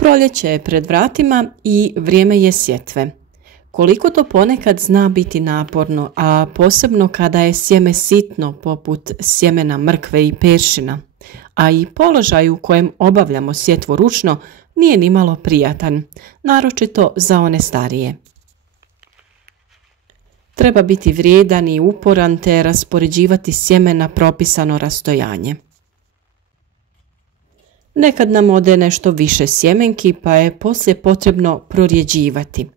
Proljeće je pred vratima i vrijeme je sjetve. Koliko to ponekad zna biti naporno, a posebno kada je sjeme sitno poput sjemena mrkve i peršina, a i položaj u kojem obavljamo sjetvu ručno nije nimalo prijatan, naročito za one starije. Treba biti vrijedan i uporan te raspoređivati sjeme na propisano rastojanje. Nekad nam ode nešto više sjemenki pa je poslije potrebno prorjeđivati.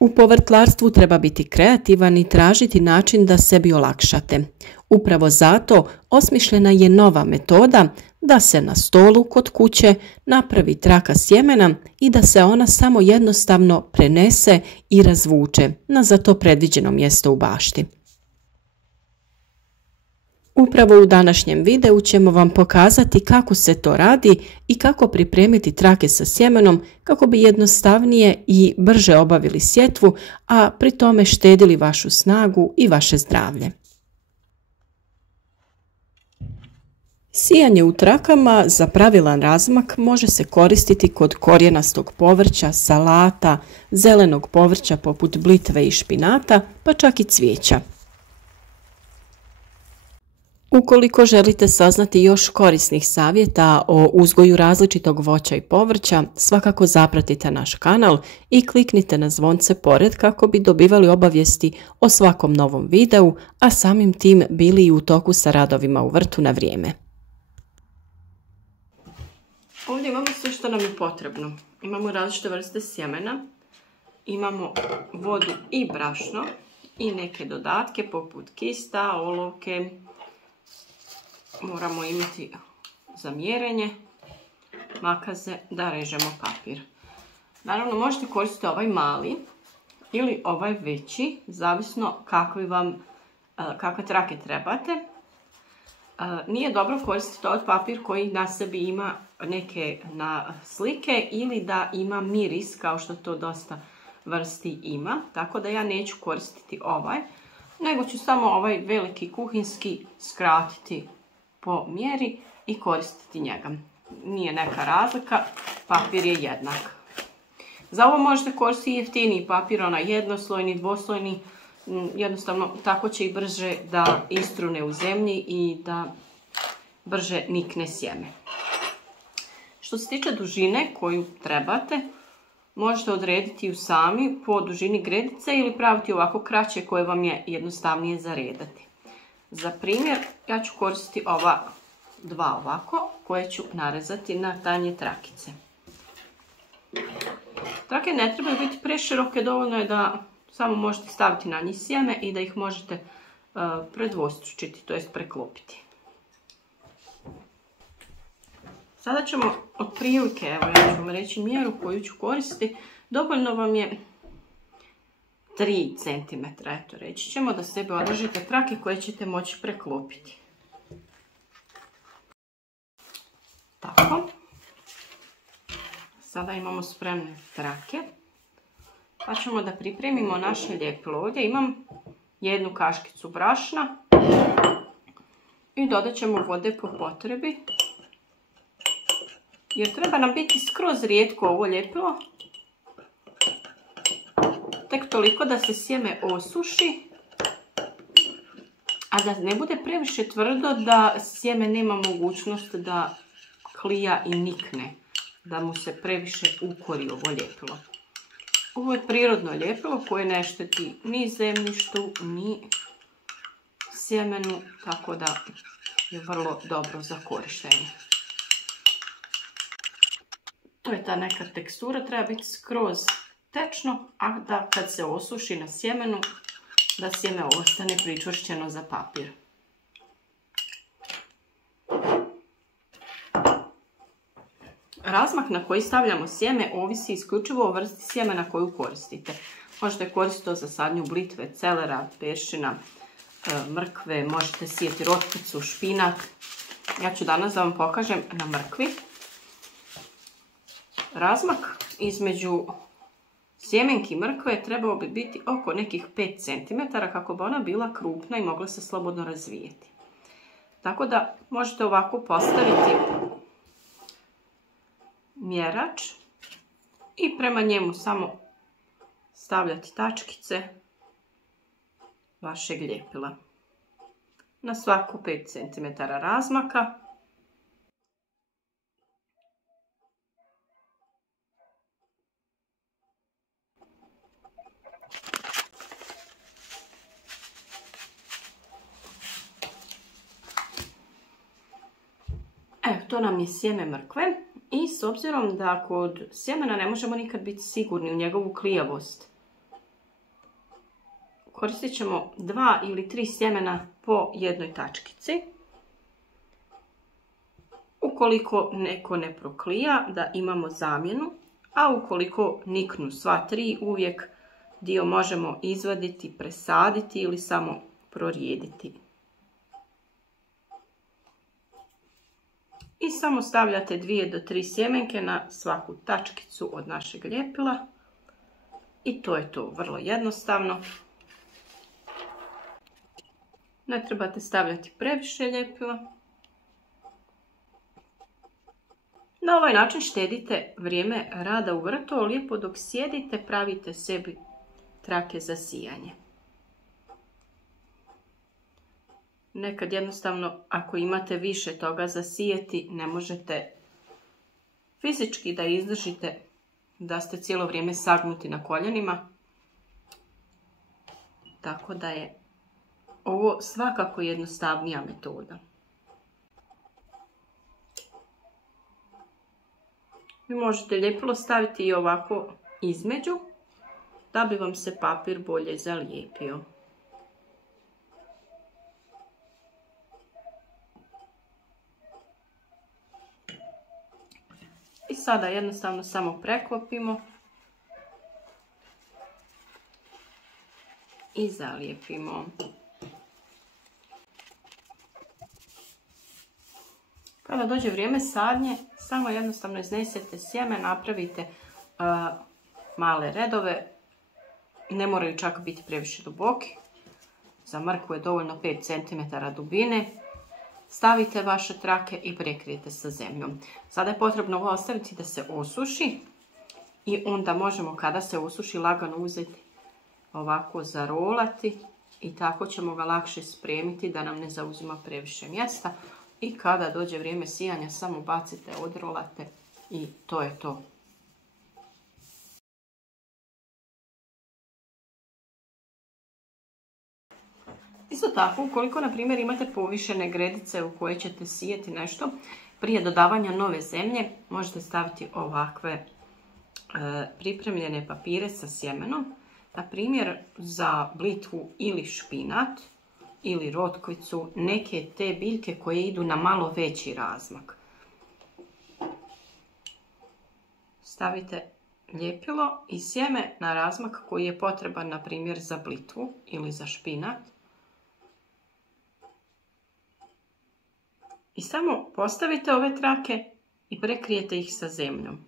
U povrtlarstvu treba biti kreativan i tražiti način da sebi olakšate. Upravo zato osmišljena je nova metoda da se na stolu kod kuće napravi traka sjemena i da se ona samo jednostavno prenese i razvuče na za to predviđeno mjesto u bašti. Upravo u današnjem videu ćemo vam pokazati kako se to radi i kako pripremiti trake sa sjemenom kako bi jednostavnije i brže obavili sjetvu, a pri tome štedili vašu snagu i vaše zdravlje. Sijanje u trakama za pravilan razmak može se koristiti kod korijenastog povrća, salata, zelenog povrća poput blitve i špinata, pa čak i cvijeća. Ukoliko želite saznati još korisnih savjeta o uzgoju različitog voća i povrća, svakako zapratite naš kanal i kliknite na zvonce pored kako bi dobivali obavijesti o svakom novom videu, a samim tim bili i u toku sa radovima u vrtu na vrijeme. Ovdje imamo sve što nam je potrebno. Imamo različite vrste sjemena, imamo vodu i brašno i neke dodatke poput kista, olovke. Moramo imati za mjerenje, makaze da režemo papir. Naravno možete koristiti ovaj mali ili ovaj veći, zavisno kakve trake trebate. Nije dobro koristiti ovaj papir koji na sebi ima neke slike ili da ima miris kao što to dosta vrsti ima. Tako da ja neću koristiti ovaj, nego ću samo ovaj veliki kuhinski skratiti po mjeri i koristiti njega. Nije neka razlika, papir je jednak. Za ovo možete koristiti jeftiniji papir, onaj jednoslojni, dvoslojni, jednostavno tako će i brže da istrune u zemlji i da brže nikne sjeme. Što se tiče dužine koju trebate, možete odrediti ju sami po dužini gredice ili praviti ovako kraće koje vam je jednostavnije zaredati. Za primjer, ja ću koristiti ova dva ovako, koje ću narezati na tanje trakice. Trake ne trebaju biti preširoke, dovoljno je da samo možete staviti na njih sjeme i da ih možete predvostručiti, to jest preklopiti. Sada ćemo otprilike, evo ja ću vam reći mjeru koju ću koristiti, dovoljno vam je 3 cm, eto reći ćemo da sebe održite trake koje ćete moći preklopiti. Tako. Sada imamo spremne trake. Pa ćemo da pripremimo naše ljepilo. Ovdje imam jednu kaškicu brašna i dodat ćemo vode po potrebi. Jer treba nam biti skroz rijetko ovo ljepilo. Tek toliko da se sjeme osuši, a da ne bude previše tvrdo da sjeme nema mogućnost da klija i nikne, da mu se previše ukori ovo ljepilo. Ovo je prirodno ljepilo koje ne šteti ni zemljištu, ni sjemenu, tako da je vrlo dobro za korištenje. To je ta neka tekstura, treba biti skroz tečno, a da kad se osuši na sjemenu, da sjeme ostane pričvršćeno za papir. Razmak na koji stavljamo sjeme ovisi isključivo o vrsti sjemena koju koristite. Možete koristiti to za sadnju blitve, celera, peršina, mrkve, možete sijeti rotkicu, špinat. Ja ću danas da vam pokažem na mrkvi. Razmak između sjemenki mrkve trebao bi biti oko nekih 5 cm kako bi ona bila krupna i mogla se slobodno razvijeti. Tako da možete ovako postaviti mjerač i prema njemu samo stavljati tačkice vašeg ljepila. Na svaku 5 cm razmaka. Evo, to nam je sjeme mrkve i s obzirom da kod sjemena ne možemo nikad biti sigurni u njegovu klijavost, koristit ćemo 2 ili 3 sjemena po jednoj tačkici. Ukoliko neko ne proklija, da imamo zamjenu, a ukoliko niknu sva 3, uvijek dio možemo izvaditi, presaditi ili samo prorijediti. I samo stavljate 2 do 3 sjemenke na svaku tačkicu od našeg ljepila. I to je to, vrlo jednostavno. Ne trebate stavljati previše ljepila. Na ovaj način štedite vrijeme rada u vrtu, a lijepo dok sjedite pravite sebi trake za sijanje. Nekad jednostavno, ako imate više toga za sijeti, ne možete fizički da izdržite da ste cijelo vrijeme sagnuti na koljenima. Tako da je ovo svakako jednostavnija metoda. Vi možete ljepilo staviti i ovako između, da bi vam se papir bolje zalijepio. I sada jednostavno samo preklopimo i zalijepimo. Kada dođe vrijeme sadnje, samo jednostavno iznesete sjeme, napravite male redove, ne moraju čak biti previše duboki. Za mrkvu je dovoljno 5 cm dubine. Stavite vaše trake i prekrijete sa zemljom. Sada je potrebno ovo ostaviti da se osuši i onda možemo kada se osuši lagano uzeti ovako zarolati i tako ćemo ga lakše spremiti da nam ne zauzima previše mjesta. I kada dođe vrijeme sijanja samo bacite, odrolate i to je to. Isto tako, ukoliko na primjer imate povišene gredice u koje ćete sijeti nešto, prije dodavanja nove zemlje možete staviti ovakve pripremljene papire sa sjemenom. Na primjer za blitvu ili špinat ili rotkvicu, neke te biljke koje idu na malo veći razmak. Stavite ljepilo i sjeme na razmak koji je potreban na primjer za blitvu ili za špinat. I samo postavite ove trake i prekrijete ih sa zemljom.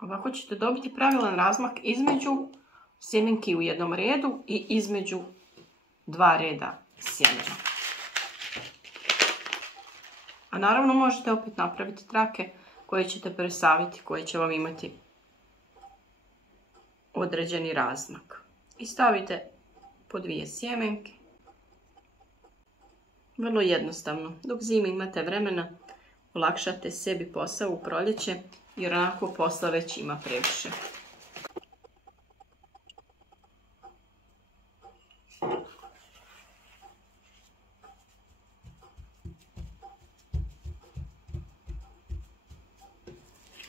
Ovako ćete dobiti pravilan razmak između sjemenki u jednom redu i između 2 reda sjemena. A naravno možete opet napraviti trake koje ćete presaviti, koje će vam imati određeni razmak. I stavite po 2 sjemenke. Vrlo jednostavno. Dok zimi imate vremena, olakšate sebi posao u proljeće jer onako posla već ima previše.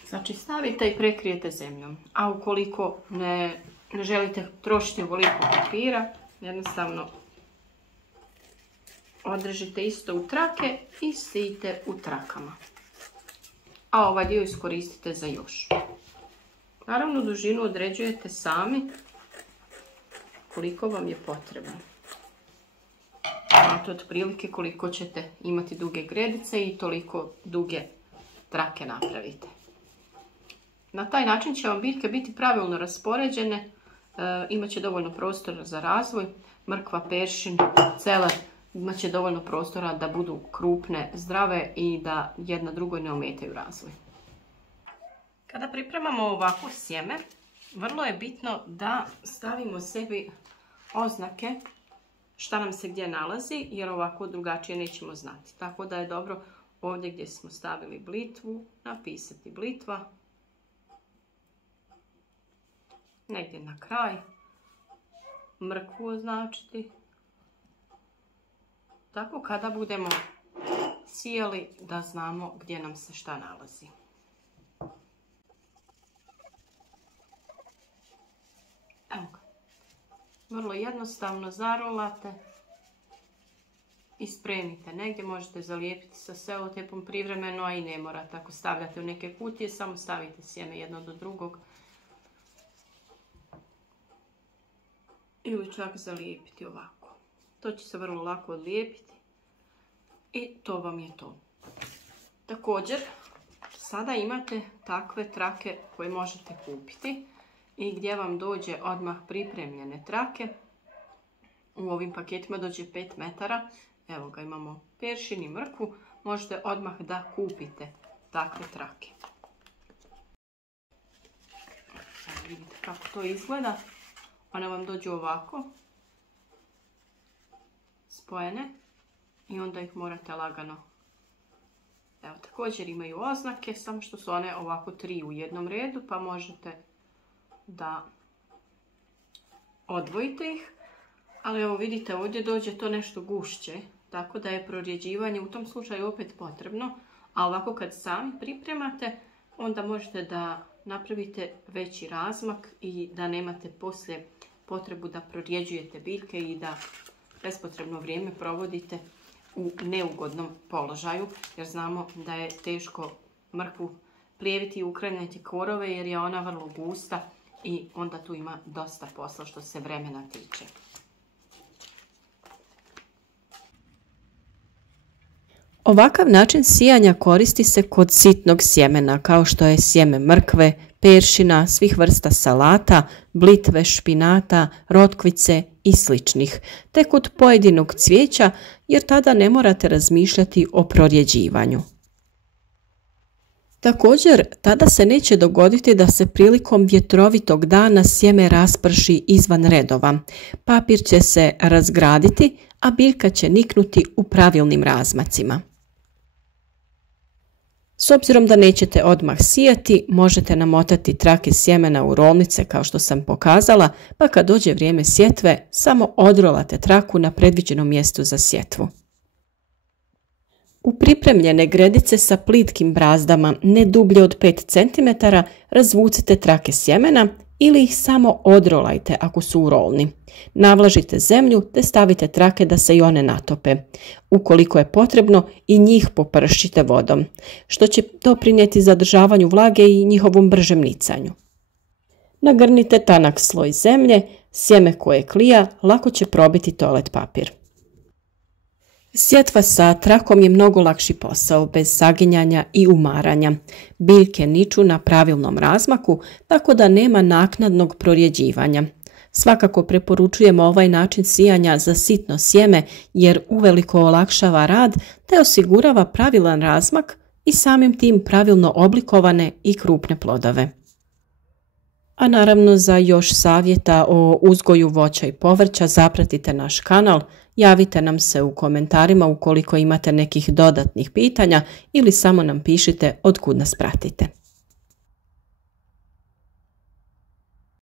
Znači stavite i prekrijete zemljom. A ukoliko ne želite trošiti ovoliko papira, jednostavno odrežite isto u trake i sijte u trakama. A ovaj dio iskoristite za još. Naravno dužinu određujete sami koliko vam je potrebno. Znate otprilike koliko ćete imati duge gredice i toliko duge trake napravite. Na taj način će vam biljke biti pravilno raspoređene, imat će dovoljno prostora za razvoj. Mrkva, peršin, celer imat će dovoljno prostora da budu krupne, zdrave i da jedna drugoj ne ometaju razvoj. Kada pripremamo ovako sjeme, vrlo je bitno da stavimo sebi oznake šta nam se gdje nalazi, jer ovako drugačije nećemo znati. Tako da je dobro ovdje gdje smo stavili blitvu napisati blitva, negdje na kraj mrkvu označiti. Tako kada budemo sijali da znamo gdje nam se šta nalazi. Evo ga. Vrlo jednostavno zarolate i spremite. Negdje možete zalijepiti sa selotejpom privremeno, a i ne morate. Ako stavljate u neke kutije, samo stavite sjeme jedno do drugog. Ili čak zalijepiti ovako. To će se vrlo lako odlijepiti i to vam je to. Također, sada imate takve trake koje možete kupiti i gdje vam dođe odmah pripremljene trake. U ovim paketima dođe 5 metara. Evo ga, imamo peršin i mrkvu. Možete odmah da kupite takve trake. Evo vidite kako to izgleda. One vam dođu ovako spojene i onda ih morate lagano. Evo, također imaju oznake, samo što su one ovako 3 u jednom redu, pa možete da odvojite ih. Ali evo vidite, ovdje dođe to nešto gušće, tako da je prorjeđivanje u tom slučaju opet potrebno. A ovako kad sami pripremate, onda možete da napravite veći razmak i da nemate poslije potrebu da prorjeđujete biljke i da bespotrebno vrijeme provodite u neugodnom položaju, jer znamo da je teško mrkvu plijeviti i uklanjati korove jer je ona vrlo gusta i onda tu ima dosta posla što se vremena tiče. Ovakav način sijanja koristi se kod sitnog sjemena kao što je sjeme mrkve, peršina, svih vrsta salata, blitve, špinata, rotkvice i sličnih, te kod pojedinog cvijeća jer tada ne morate razmišljati o prorjeđivanju. Također, tada se neće dogoditi da se prilikom vjetrovitog dana sjeme rasprši izvan redova. Papir će se razgraditi, a biljka će niknuti u pravilnim razmacima. S obzirom da nećete odmah sijati, možete namotati trake sjemena u rolnice kao što sam pokazala, pa kad dođe vrijeme sjetve, samo odrolate traku na predviđenom mjestu za sjetvu. U pripremljene gredice sa plitkim brazdama, ne dublje od 5 cm, razvucite trake sjemena ili ih samo odrolajte ako su u rolni. Navlažite zemlju te stavite trake da se i one natope. Ukoliko je potrebno, i njih popršite vodom, što će doprinijeti zadržavanju vlage i njihovom bržem nicanju. Nagrnite tanak sloj zemlje, sjeme koje klija lako će probiti toalet papir. Sjetva sa trakom je mnogo lakši posao bez saginjanja i umaranja. Biljke niču na pravilnom razmaku, tako da nema naknadnog prorjeđivanja. Svakako preporučujemo ovaj način sijanja za sitno sjeme jer uveliko olakšava rad te osigurava pravilan razmak i samim tim pravilno oblikovane i krupne plodove. A naravno za još savjeta o uzgoju voća i povrća zapratite naš kanal, javite nam se u komentarima ukoliko imate nekih dodatnih pitanja ili samo nam pišite od kud nas pratite.